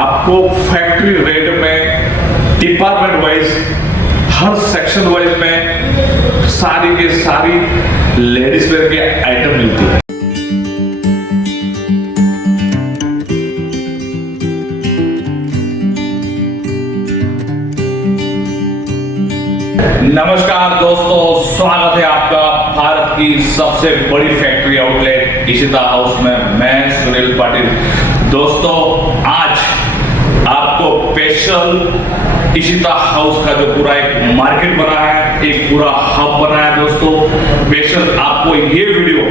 आपको factory rate में department wise हर section wise में सारी के सारी लेडीज वेयर के आइटम मिलती है। नमस्कार दोस्तों, स्वागत है आपका भारत की सबसे बड़ी फैक्ट्री आउटलेट इशिता हाउस में। मैं सुनील पाटिल। दोस्तों, आज आपको स्पेशल इशिता हाउस का जो पूरा एक मार्केट बना है, एक पूरा हब बना है दोस्तों, स्पेशल आपको ये वीडियो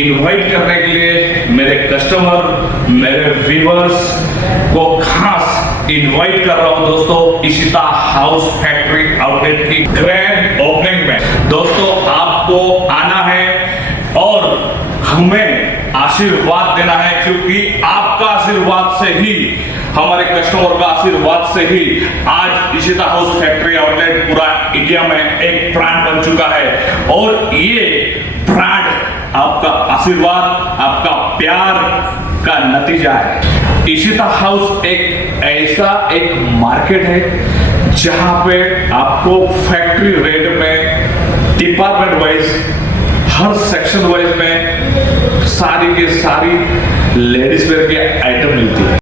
इनवाइट करने के लिए मेरे कस्टमर, मेरे व्यूअर्स को खास इनवाइट कर रहा हूं दोस्तों, इशिता हाउस फैक्ट्री आउटलेट की ग्रैंड ओपनिंग में। दोस्तों, आपको आना है और हमें आशीर्वाद देना है, क्योंकि आपका आशीर्वाद से ही, हमारे कस्टमर का आशीर्वाद से ही आज इशिता हाउस फैक्ट्री आउटलेट पूरा इंडिया में एक ब्रांड बन चुका है। और ये ब्रांड आपका आशीर्वाद, आपका प्यार का नतीजा है। इशिता हाउस एक ऐसा एक मार्केट है जहां पे आपको फैक्ट्री रेट में डिपार्टमेंट वाइज हर सेक्शन वाइज में सारी के सारी लेडीज वेयर के आइटम मिलती है।